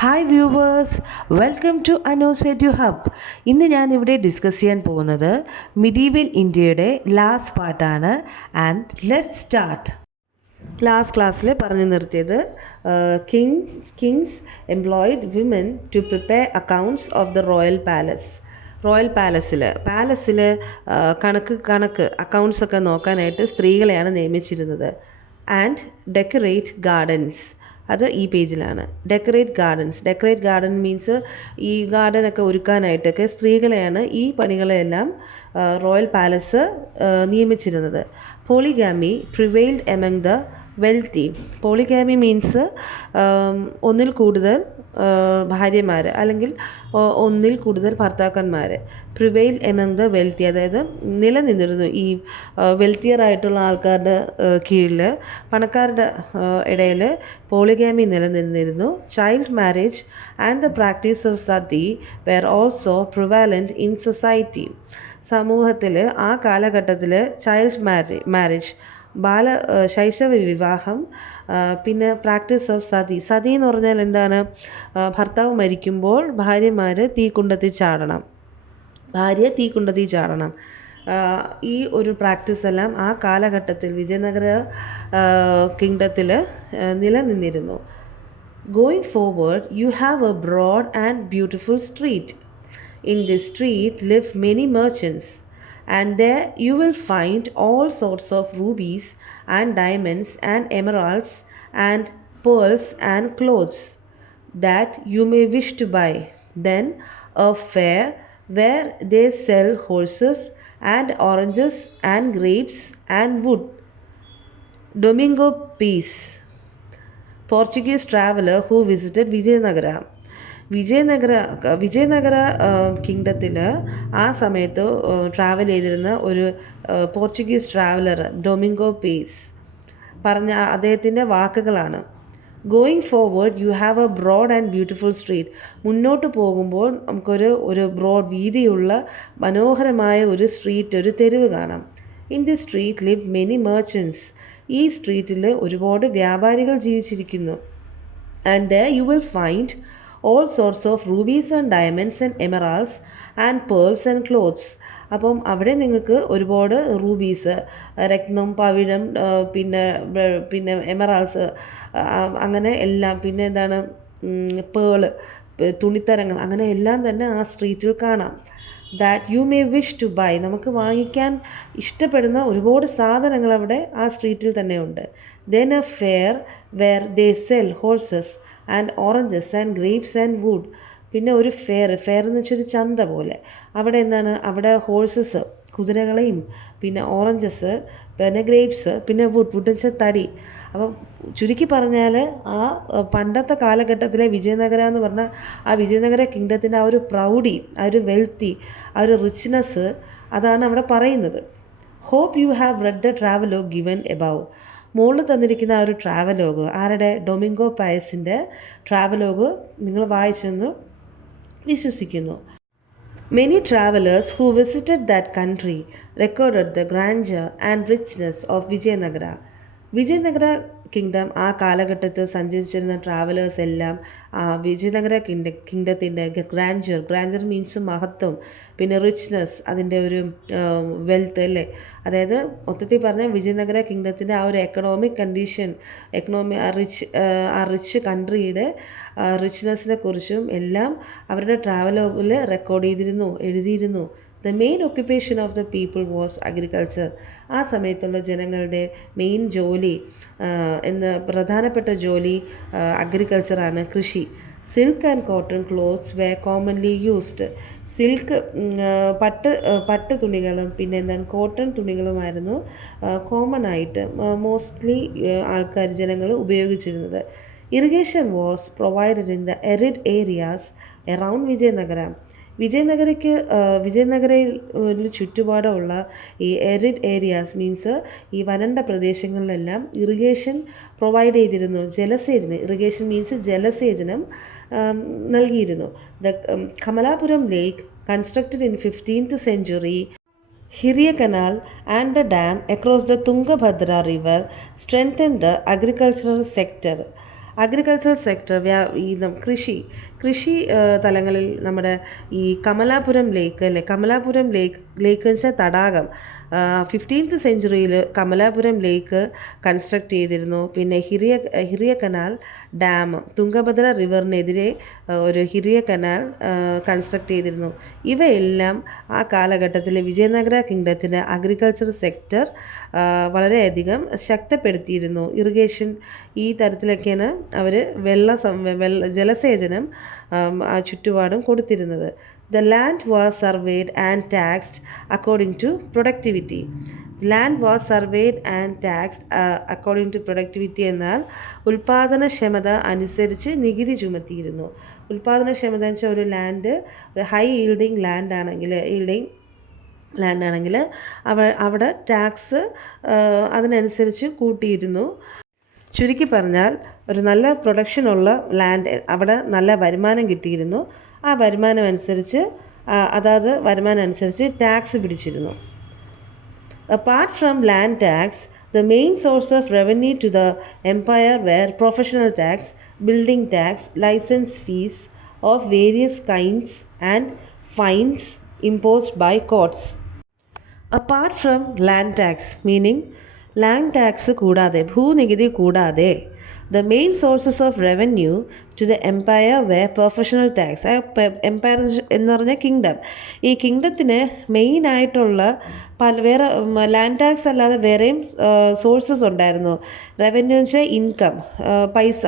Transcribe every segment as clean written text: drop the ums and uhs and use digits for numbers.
Hi viewers, welcome to അനോസെഡ്യു hub. ഇന്ന് ഞാനിവിടെ ഡിസ്കസ് ചെയ്യാൻ പോകുന്നത് മിഡീവൽ ഇന്ത്യയുടെ ലാസ്റ്റ് പാർട്ടാണ്. And let's start. ലാസ്റ്റ് ക്ലാസ്സിൽ പറഞ്ഞു നിർത്തിയത് kings employed women to prepare accounts of the royal palace. Royal പാലസിൽ കണക്ക് അക്കൗണ്ട്സൊക്കെ നോക്കാനായിട്ട് സ്ത്രീകളെയാണ് നിയമിച്ചിരുന്നത്. ആൻഡ് ഡെക്കറേറ്റ് ഗാർഡൻസ്, അത് ഈ പേജിലാണ്. ഡെക്കറേറ്റ് ഗാർഡൻ മീൻസ് ഈ ഗാർഡനൊക്കെ ഒരുക്കാനായിട്ടൊക്കെ സ്ത്രീകളെയാണ് ഈ പണികളെല്ലാം റോയൽ പാലസ് നിയമിച്ചിരുന്നത്. Polygamy prevailed among the wealthy. Polygamy means ഒന്നിൽ കൂടുതൽ ഭാര്യമാർ അല്ലെങ്കിൽ ഒന്നിൽ കൂടുതൽ ഭർത്താക്കന്മാർ. പ്രിവെയിൽ എമംഗ് ദ വെൽത്തി, അതായത് നിലനിന്നിരുന്നു ഈ വെൽത്തിയർ ആയിട്ടുള്ള ആൾക്കാരുടെ കീഴിൽ, പണക്കാരുടെ ഇടയിൽ പോളിഗാമി നിലനിന്നിരുന്നു. Child marriage and the practice of sati were also prevalent in society. സമൂഹത്തിൽ ആ കാലഘട്ടത്തിൽ ചൈൽഡ് മാരേജ് ശൈശവ വിവാഹം, പിന്നെ പ്രാക്ടീസ് ഓഫ് സതി എന്ന് പറഞ്ഞാൽ എന്താണ്? ഭർത്താവ് മരിക്കുമ്പോൾ ഭാര്യ തീക്കുണ്ടത്തിൽ ചാടണം. ഈ ഒരു പ്രാക്ടീസ് എല്ലാം ആ കാലഘട്ടത്തിൽ വിജയനഗര കിങ്ഡത്തിൽ നിലനിന്നിരുന്നു. Going forward you have a broad and beautiful street. In this street live many merchants, and there you will find all sorts of rubies and diamonds and emeralds and pearls and clothes that you may wish to buy. Then a fair where they sell horses and oranges and grapes and wood. Domingo Peace, Portuguese traveler who visited Vijayanagara. Vijayanagara കിങ്ഡത്തിൽ ആ സമയത്ത് travel ചെയ്തിരുന്ന ഒരു Portuguese traveller Domingo pace പറഞ്ഞ അദ്ദേഹത്തിൻ്റെ വാക്കുകളാണ്. Going forward you have a broad and beautiful street. മുന്നോട്ട് പോകുമ്പോൾ നമുക്കൊരു ബ്രോഡ്, വീതിയുള്ള മനോഹരമായ ഒരു തെരുവ് കാണാം. In the street live many merchants. ഈ സ്ട്രീറ്റിൽ ഒരുപാട് വ്യാപാരികൾ ജീവിച്ചിരിക്കുന്നു. And there you will find all sorts of rubies and diamonds and emeralds and pearls and clothes. അപ്പം അവിടെ നിങ്ങൾക്ക് ഒരുപാട് റൂബീസ്, രത്നം, പവിഴം, പിന്നെ എമറാൾസ്, അങ്ങനെ എല്ലാം, പിന്നെ എന്താണ്, പേള്, തുണിത്തരങ്ങൾ, അങ്ങനെ എല്ലാം തന്നെ ആ സ്ട്രീറ്റിൽ കാണാം. That you may wish to buy. നമുക്ക് വാങ്ങിക്കാൻ ഇഷ്ടപ്പെടുന്ന ഒരുപാട് സാധനങ്ങൾ അവിടെ ആ സ്ട്രീറ്റിൽ തന്നെ ഉണ്ട്. Then a fair where they sell horses and oranges and grapes and wood. പിന്നെ ഒരു ഫെയർ എന്ന് വെച്ചൊരു ചന്ത പോലെ. അവിടെ എന്താണ്? അവിടെ ഹോഴ്സസ്, കുതിരകളെയും, പിന്നെ ഓറഞ്ചസ്, പിന്നെ ഗ്രേപ്സ്, പിന്നെ വുഡ് എന്ന് വെച്ചാൽ തടി. അപ്പം ചുരുക്കി പറഞ്ഞാൽ ആ പണ്ടത്തെ കാലഘട്ടത്തിലെ വിജയനഗര എന്ന് പറഞ്ഞാൽ ആ വിജയനഗര കിങ്ഡത്തിൻ്റെ ആ ഒരു പ്രൗഢി, ആ ഒരു വെൽത്തി, ആ ഒരു റിച്ച്നെസ്, അതാണ് അവിടെ പറയുന്നത്. Hope you have read the travelogue given above. മുകളിൽ തന്നിരിക്കുന്ന ആ ഒരു ട്രാവലോഗ്, ആരുടെ? ഡൊമിംഗോ പയസിൻ്റെ ട്രാവലോഗ് നിങ്ങൾ വായിച്ചെന്ന് വിശ്വസിക്കുന്നു. Many travelers who visited that country recorded the grandeur and richness of Vijayanagara. Vijayanagara kingdom ആ കാലഘട്ടത്തിൽ സഞ്ചരിച്ചിരുന്ന ട്രാവലേഴ്സ് എല്ലാം വിജയനഗര കിങ്ഡത്തിൻ്റെ ഗ്രാൻഡർ മീൻസ് മഹത്വം, പിന്നെ റിച്ച്നെസ്, അതിൻ്റെ ഒരു വെൽത്ത് അല്ലേ. അതായത് മൊത്തത്തിൽ പറഞ്ഞാൽ വിജയനഗര കിങ്ഡത്തിൻ്റെ ആ ഒരു എക്കണോമിക് കണ്ടീഷൻ, ആ റിച്ച് കൺട്രിയുടെ റിച്ച്നെസ്സിനെ കുറിച്ചും എല്ലാം അവരുടെ ട്രാവലോഗിൽ റെക്കോർഡ് എഴുതിയിരുന്നു. The main occupation of the people was agriculture. ആ സമയത്തുള്ള ജനങ്ങളുടെ മെയിൻ ജോലി, പ്രധാനപ്പെട്ട ജോലി അഗ്രികൾച്ചറാണ്, കൃഷി. Silk and cotton clothes were commonly used. Silk, പട്ട് തുണികളും പിന്നെ കോട്ടൺ തുണികളുമായിരുന്നു കോമൺ ആയിട്ട് മോസ്റ്റ്ലി ജനങ്ങൾ ഉപയോഗിച്ചിരുന്നത്. Irrigation was provided in the arid areas around Vijayanagara. വിജയനഗരയിൽ ചുറ്റുപാടുമുള്ള ഈ എറിഡ് ഏരിയാസ് മീൻസ് ഈ വരണ്ട പ്രദേശങ്ങളിലെല്ലാം ഇറിഗേഷൻ പ്രൊവൈഡ് ചെയ്തിരുന്നു. ഇറിഗേഷൻ മീൻസ് ജലസേചനം നൽകിയിരുന്നു. The Kamalapuram lake constructed in 15th century, Hiria Canal and the dam across the Tungabhadra river strengthened the agricultural sector. Agricultural sector കൃഷി തലങ്ങളിൽ നമ്മുടെ ഈ കമലാപുരം ലേക്ക് അല്ലേ, കമലാപുരം ലേക്ക് വെച്ചാൽ തടാകം, 15th സെഞ്ച്വറിയിൽ കമലാപുരം ലേക്ക് കൺസ്ട്രക്ട് ചെയ്തിരുന്നു. പിന്നെ ഹിറിയ കനാൽ ഡാം, തുംഗഭദ്ര റിവറിനെതിരെ ഒരു ഹിറിയ കനാൽ കൺസ്ട്രക്ട് ചെയ്തിരുന്നു. ഇവയെല്ലാം ആ കാലഘട്ടത്തിൽ വിജയനഗര കിങ്ഡത്തിൻ്റെ അഗ്രികൾച്ചർ സെക്ടർ വളരെയധികം ശക്തിപ്പെടുത്തിയിരുന്നു. ഇറിഗേഷൻ ഈ തരത്തിലൊക്കെയാണ് അവർ ജലസേചനം ചുറ്റുപാടും കൊടുത്തിരുന്നത്. The land was surveyed and taxed according to productivity. Land was surveyed and taxed according to productivity എന്നാൽ ഉൽപാദനക്ഷമത അനുസരിച്ച് നികുതി ചുമത്തിയിരുന്നു. ഉൽപാദനക്ഷമത എന്ന് വെച്ചാൽ ഒരു ലാൻഡ് ഹൈ ഈൽഡിങ് ലാൻഡ് ആണെങ്കിൽ അവിടെ ടാക്സ് അതിനനുസരിച്ച് കൂട്ടിയിരുന്നു. ചുരുക്കി പറഞ്ഞാൽ ഒരു നല്ല പ്രൊഡക്ഷനുള്ള ലാൻഡ്, അവിടെ നല്ല വരുമാനം കിട്ടിയിരുന്നു. ആ വരുമാനം അനുസരിച്ച് ടാക്സ് പിടിച്ചിരുന്നു. Apart from land tax, the main source of revenue to the empire were professional tax, building tax, license fees of various kinds and fines imposed by courts. Apart from land tax, meaning land tax കൂടാതെ, ഭൂനികുതി കൂടാതെ, the main sources of revenue to the empire were professional tax. Empire എന്ന് പറഞ്ഞാൽ kingdom. ഈ കിങ്ഡത്തിന് മെയിനായിട്ടുള്ള വേറെ land tax അല്ലാതെ വേറെയും സോഴ്സസ് ഉണ്ടായിരുന്നു. റവന്യൂ എന്ന് വെച്ചാൽ ഇൻകം, പൈസ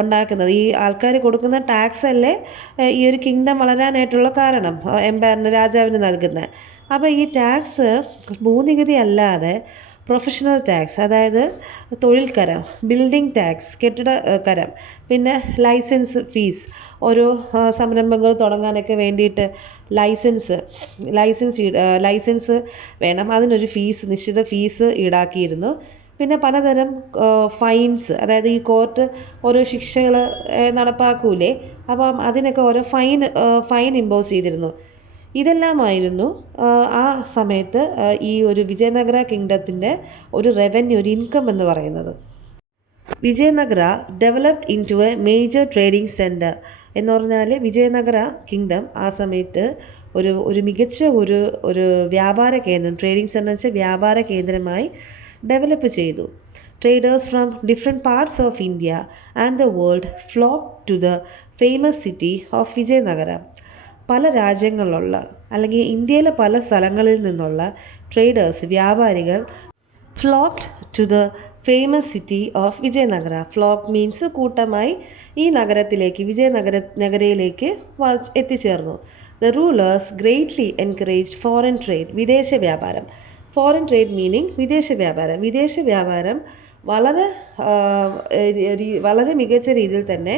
ഉണ്ടാക്കുന്നത്. ഈ ആൾക്കാർ കൊടുക്കുന്ന ടാക്സ് അല്ലേ ഈ ഒരു കിങ്ഡം വളരാനായിട്ടുള്ള കാരണം, എംപയറിന് രാജാവിന് നൽകുന്നത്. അപ്പോൾ ഈ ടാക്സ് ഭൂനികുതി അല്ലാതെ പ്രൊഫഷണൽ ടാക്സ്, അതായത് തൊഴിൽ കരം, ബിൽഡിംഗ് ടാക്സ് കെട്ടിട കരം, പിന്നെ ലൈസൻസ് ഫീസ്, ഓരോ സംരംഭങ്ങൾ തുടങ്ങാനൊക്കെ വേണ്ടിയിട്ട് ലൈസൻസ് വേണം, അതിനൊരു നിശ്ചിത ഫീസ് ഈടാക്കിയിരുന്നു. പിന്നെ പലതരം ഫൈൻസ്, അതായത് ഈ കോർട്ട് ഓരോ ശിക്ഷകൾ നടപ്പാക്കൂലേ, അപ്പം അതിനൊക്കെ ഓരോ ഫൈൻ ഇമ്പോസ് ചെയ്തിരുന്നു. ഇതെല്ലാമായിരുന്നു ആ സമയത്ത് ഈ ഒരു വിജയനഗര കിങ്ഡത്തിൻ്റെ ഒരു റവന്യൂ, ഒരു ഇൻകം എന്ന് പറയുന്നത്. Vijayanagara developed into a major trading centre എന്ന് പറഞ്ഞാൽ വിജയനഗര കിങ്ഡം ആ സമയത്ത് ഒരു മികച്ച ഒരു വ്യാപാര കേന്ദ്രം, ട്രേഡിംഗ് സെൻറ്റർ വെച്ചാൽ വ്യാപാര കേന്ദ്രമായി ഡെവലപ്പ് ചെയ്തു. Traders from different parts of India and the world flocked to the famous city of Vijayanagara. പല രാജ്യങ്ങളിലുള്ള അല്ലെങ്കിൽ ഇന്ത്യയിലെ പല സ്ഥലങ്ങളിൽ നിന്നുള്ള വ്യാപാരികൾ flocked to the famous city of Vijayanagara. Flock means കൂട്ടമായി ഈ നഗരയിലേക്ക് എത്തിച്ചേർന്നു. The rulers greatly encouraged foreign trade, വിദേശ വ്യാപാരം. ഫോറിൻ ട്രേഡ് മീനിങ് വിദേശ വ്യാപാരം വളരെ മികച്ച രീതിയിൽ തന്നെ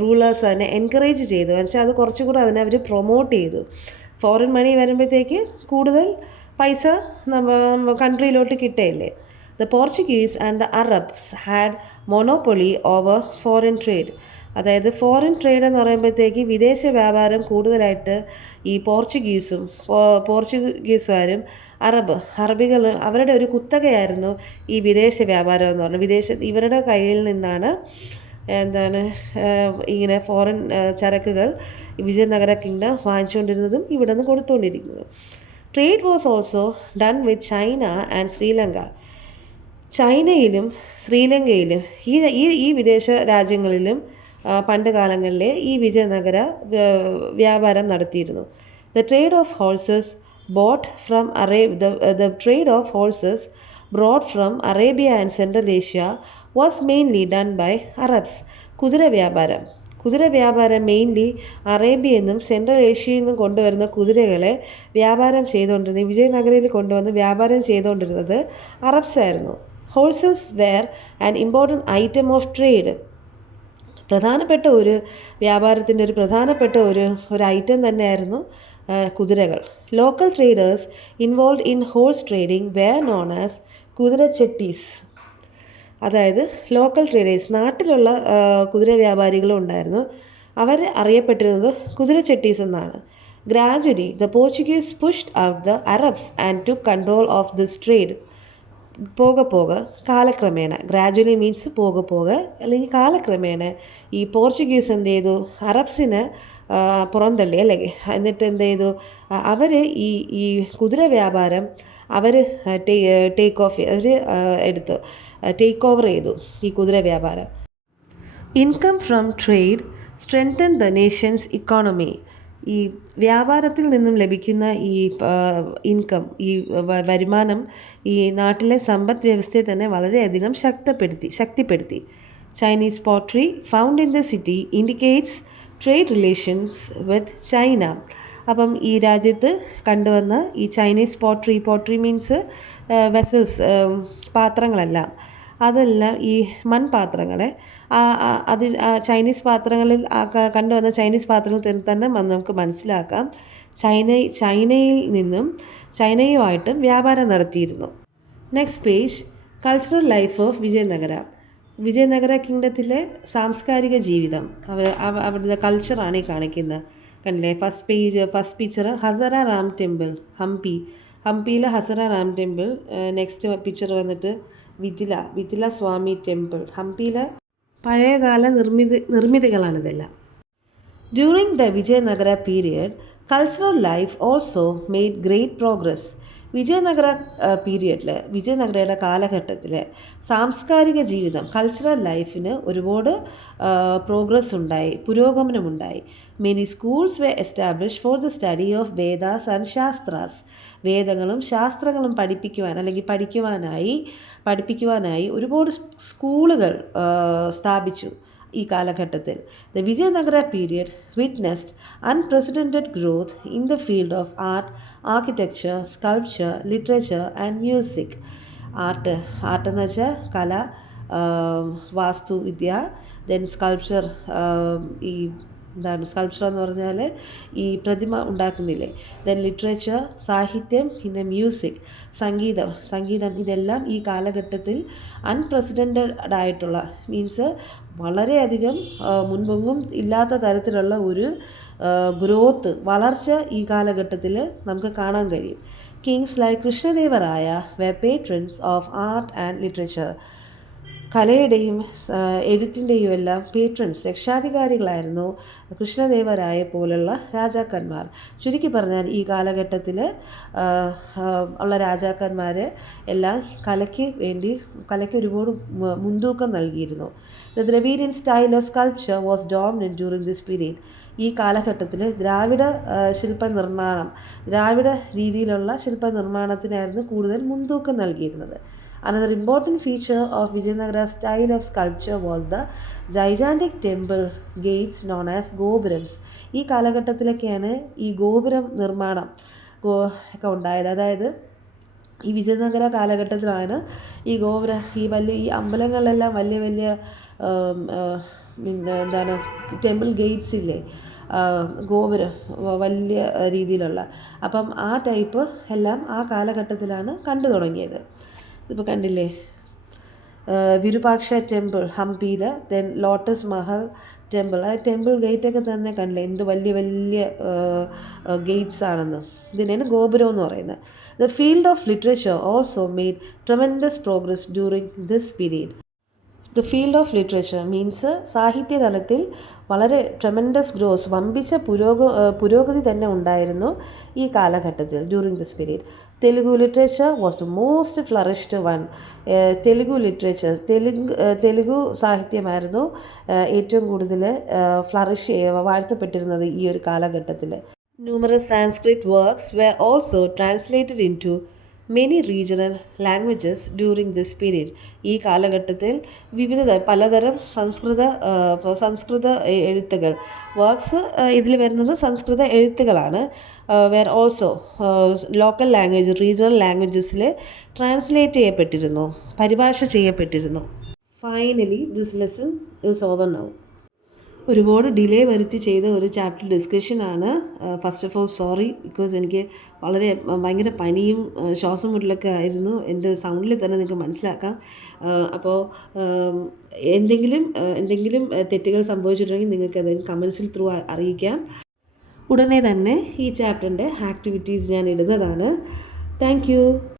റൂളേഴ്സ് അതിനെ എൻകറേജ് ചെയ്തു. എന്നുവെച്ചാൽ അത് കുറച്ചുകൂടെ അതിനെ അവർ പ്രൊമോട്ട് ചെയ്തു. ഫോറിൻ മണി വരുമ്പോഴത്തേക്ക് കൂടുതൽ പൈസ നമ്മൾ കൺട്രിയിലോട്ട് കിട്ടുകയില്ലേ. The Portuguese and the Arabs had monopoly over foreign trade. അതായത് ഫോറിൻ ട്രേഡ് എന്ന് പറയുമ്പോഴത്തേക്ക് വിദേശ വ്യാപാരം കൂടുതലായിട്ട് ഈ പോർച്ചുഗീസുകാരും അറബികൾ അവരുടെ ഒരു കുത്തകയായിരുന്നു ഈ വിദേശ വ്യാപാരം എന്ന് പറഞ്ഞാൽ. ഇവരുടെ കയ്യിൽ നിന്നാണ് ഇങ്ങനെ ഫോറിൻ ചരക്കുകൾ വിജയനഗര കിങ്ഡം വാങ്ങിച്ചുകൊണ്ടിരുന്നതും ഇവിടെ നിന്ന് കൊടുത്തുകൊണ്ടിരിക്കുന്നതും. Trade was also done with China and Sri Lanka. ചൈനയിലും ശ്രീലങ്കയിലും ഈ വിദേശ രാജ്യങ്ങളിലും പണ്ട് കാലങ്ങളിലെ ഈ വിജയനഗര വ്യാപാരം നടത്തിയിരുന്നു. The trade of horses brought from Arabia and Central Asia was mainly done by Arabs. കുതിരവ്യാപാരം മെയിൻലി അറേബ്യയിൽ നിന്നും സെൻട്രൽ ഏഷ്യയിൽ നിന്നും കൊണ്ടുവരുന്ന കുതിരകളെ വിജയനഗരയിൽ കൊണ്ടുവന്ന് വ്യാപാരം ചെയ്തുകൊണ്ടിരുന്നത് അറബ്സ് ആയിരുന്നു. Horses were an important item of trade. പ്രധാനപ്പെട്ട ഒരു വ്യാപാരത്തിൻ്റെ ഒരു ഐറ്റം തന്നെയായിരുന്നു കുതിരകൾ. Local traders involve in horse trading were known as കുതിരച്ചെട്ടീസ്. അതായത് ലോക്കൽ ട്രേഡേഴ്സ്, നാട്ടിലുള്ള കുതിര വ്യാപാരികളും ഉണ്ടായിരുന്നു. അവർ അറിയപ്പെട്ടിരുന്നത് കുതിരച്ചെട്ടീസ് എന്നാണ്. Gradually the Portuguese pushed out the Arabs and to control of this trade. പോകെ പോകെ കാലക്രമേണ, ഗ്രാജുവലി മീൻസ് പോകെ പോകെ അല്ലെങ്കിൽ കാലക്രമേണ ഈ പോർച്ചുഗീസ് എന്ത് ചെയ്തു, അറബ്സിനെ പുറന്തള്ളി അല്ലേ. എന്നിട്ട് എന്ത് ചെയ്തു, അവർ ഈ കുതിര വ്യാപാരം അവർ ടേക്ക് ഓവർ ചെയ്തു ഈ കുതിര വ്യാപാരം. Income from trade strengthen the Nations economy. ഈ വ്യാപാരത്തിൽ നിന്നും ലഭിക്കുന്ന ഈ ഇൻകം, ഈ വരുമാനം ഈ നാട്ടിലെ സമ്പദ് വ്യവസ്ഥയെ തന്നെ വളരെയധികം ശക്തിപ്പെടുത്തി. Chinese pottery found in the city indicates trade relations with China. അപ്പം ഈ രാജ്യത്ത് കണ്ടുവന്ന ഈ ചൈനീസ് പോട്രി മീൻസ് വെസൽസ്, പാത്രങ്ങളെല്ലാം, അതെല്ലാം ഈ മൺപാത്രങ്ങളെ അതിൽ ചൈനീസ് പാത്രങ്ങളിൽ കണ്ടുവന്ന ചൈനീസ് പാത്രങ്ങളിൽ തന്നെ നമുക്ക് മനസ്സിലാക്കാം ചൈനയുമായിട്ടും വ്യാപാരം നടത്തിയിരുന്നു. Next page, cultural life of Vijayanagara കിങ്ഡത്തിലെ സാംസ്കാരിക ജീവിതം, അവരുടെ കൾച്ചറാണ് ഈ കാണിക്കുന്നത്. കണ്ടില്ലേ, first picture Hazara Ram temple, ഹംപിയിലെ Hazara Ram temple. Next picture വന്നിട്ട് വിതില സ്വാമി ടെമ്പിൾ. ഹംപിയിലെ പഴയകാല നിർമ്മിതികളാണിതെല്ലാം. During the Vijayanagara period cultural life also made great progress. വിജയനഗരയുടെ കാലഘട്ടത്തിൽ സാംസ്കാരിക ജീവിതം, കൾച്ചറൽ ലൈഫിന് ഒരുപാട് പ്രോഗ്രസ് ഉണ്ടായി, പുരോഗമനമുണ്ടായി. Many schools were establish for the study of Vedas and Shastras. വേദങ്ങളും ശാസ്ത്രങ്ങളും പഠിപ്പിക്കുവാനായി ഒരുപാട് സ്കൂളുകൾ സ്ഥാപിച്ചു ഈ കാലഘട്ടത്തിൽ. The Vijayanagara period witnessed unprecedented growth in the field of art, architecture, sculpture, literature and music. Art എന്ന് വെച്ചാൽ കല, വാസ്തുവിദ്യ, ദെൻ സ്കൾപ്ചർ, ഈ സ്കൾപ്ചർ എന്ന് പറഞ്ഞാൽ ഈ പ്രതിമ ഉണ്ടാക്കുന്നില്ലേ, ദെൻ ലിറ്ററേച്ചർ, സാഹിത്യം, പിന്നെ മ്യൂസിക്, സംഗീതം, ഇതെല്ലാം ഈ കാലഘട്ടത്തിൽ അൺപ്രസിഡൻറ്റഡ് ആയിട്ടുള്ള മീൻസ് വളരെയധികം മുൻപൊന്നും ഇല്ലാത്ത തരത്തിലുള്ള ഒരു വളർച്ച ഈ കാലഘട്ടത്തിൽ നമുക്ക് കാണാൻ കഴിയും. Kings like Krishnadevaraya were patrons of art and literature. കലയുടെയും എഴുത്തിൻ്റെയും എല്ലാം പേട്രൻസ്, രക്ഷാധികാരികളായിരുന്നു കൃഷ്ണദേവരായ പോലുള്ള രാജാക്കന്മാർ. ചുരുക്കി പറഞ്ഞാൽ ഈ കാലഘട്ടത്തിൽ ഉള്ള രാജാക്കന്മാർ എല്ലാം കലയ്ക്ക് ഒരുപാട് മുൻതൂക്കം നൽകിയിരുന്നു. The Dravidian style of sculpture was dominant during this period. ഈ കാലഘട്ടത്തിൽ ദ്രാവിഡ രീതിയിലുള്ള ശില്പനിർമ്മാണത്തിനായിരുന്നു കൂടുതൽ മുൻതൂക്കം നൽകിയിരുന്നത്. Another important feature of Vijayanagara's style of sculpture was the gigantic temple gates known as ഗോപുരംസ്. ഈ കാലഘട്ടത്തിലൊക്കെയാണ് ഈ ഗോപുരം നിർമ്മാണം ഒക്കെ ഉണ്ടായത്. അതായത് ഈ വിജയനഗര കാലഘട്ടത്തിലാണ് ഈ അമ്പലങ്ങളിലെല്ലാം വലിയ ടെമ്പിൾ ഗേറ്റ്സ് ഇല്ലേ, ഗോപുരം വലിയ രീതിയിലുള്ള, അപ്പം ആ ടൈപ്പ് എല്ലാം ആ കാലഘട്ടത്തിലാണ് കണ്ടു തുടങ്ങിയത്. ഇപ്പോൾ കണ്ടില്ലേ, വിരൂപാക്ഷ ടെമ്പിൾ ഹംപിയിൽ, ദെൻ ലോട്ടസ് മഹൽ ടെമ്പിൾ, ആ ടെമ്പിൾ ഗേറ്റൊക്കെ തന്നെ കണ്ടില്ലേ എന്ത് വലിയ ഗേറ്റ്സ് ആണെന്ന്. ഇതിനാണ് ഗോപുരം എന്ന് പറയുന്നത്. The field of literature also made tremendous progress during this period. The field of literature means സാഹിത്യതലത്തിൽ വളരെ ട്രെമൻഡസ് ഗ്രോസ്, വമ്പിച്ച പുരോഗതി തന്നെ ഉണ്ടായിരുന്നു ഈ കാലഘട്ടത്തിൽ during this period. Telugu literature was the most flourished one. Telugu സാഹിത്യമായിരുന്നു ഏറ്റവും കൂടുതൽ വാഴ്ത്തപ്പെട്ടിരുന്നത് ഈ ഒരു കാലഘട്ടത്തിൽ. Numerous Sanskrit works were also translated into many regional languages during this period. ഈ കാലഘട്ടത്തിൽ പലതരം സംസ്കൃത എഴുത്തുകൾ, വർക്ക്സ് ഇതിൽ വരുന്നത് സംസ്കൃത എഴുത്തുകളാണ്. Were also local language, regional ലാംഗ്വേജസിൽ ട്രാൻസ്ലേറ്റ് ചെയ്യപ്പെട്ടിരുന്നു, പരിഭാഷ ചെയ്യപ്പെട്ടിരുന്നു. Finally this lesson is over now. ഒരുപാട് ഡിലേ വരുത്തി ചെയ്ത ഒരു ചാപ്റ്റർ ഡിസ്കഷനാണ്. First of all sorry, because എനിക്ക് ഭയങ്കര പനിയും ശ്വാസം മുട്ടലൊക്കെ ആയിരുന്നു. എൻ്റെ സൗണ്ടിൽ തന്നെ നിങ്ങൾക്ക് മനസ്സിലാക്കാം. അപ്പോൾ എന്തെങ്കിലും തെറ്റുകൾ സംഭവിച്ചിട്ടുണ്ടെങ്കിൽ നിങ്ങൾക്ക് അത് കമൻസിൽ ത്രൂ അറിയിക്കാം. ഉടനെ തന്നെ ഈ ചാപ്റ്ററിൻ്റെ ആക്ടിവിറ്റീസ് ഞാൻ ഇടുന്നതാണ്. Thank you.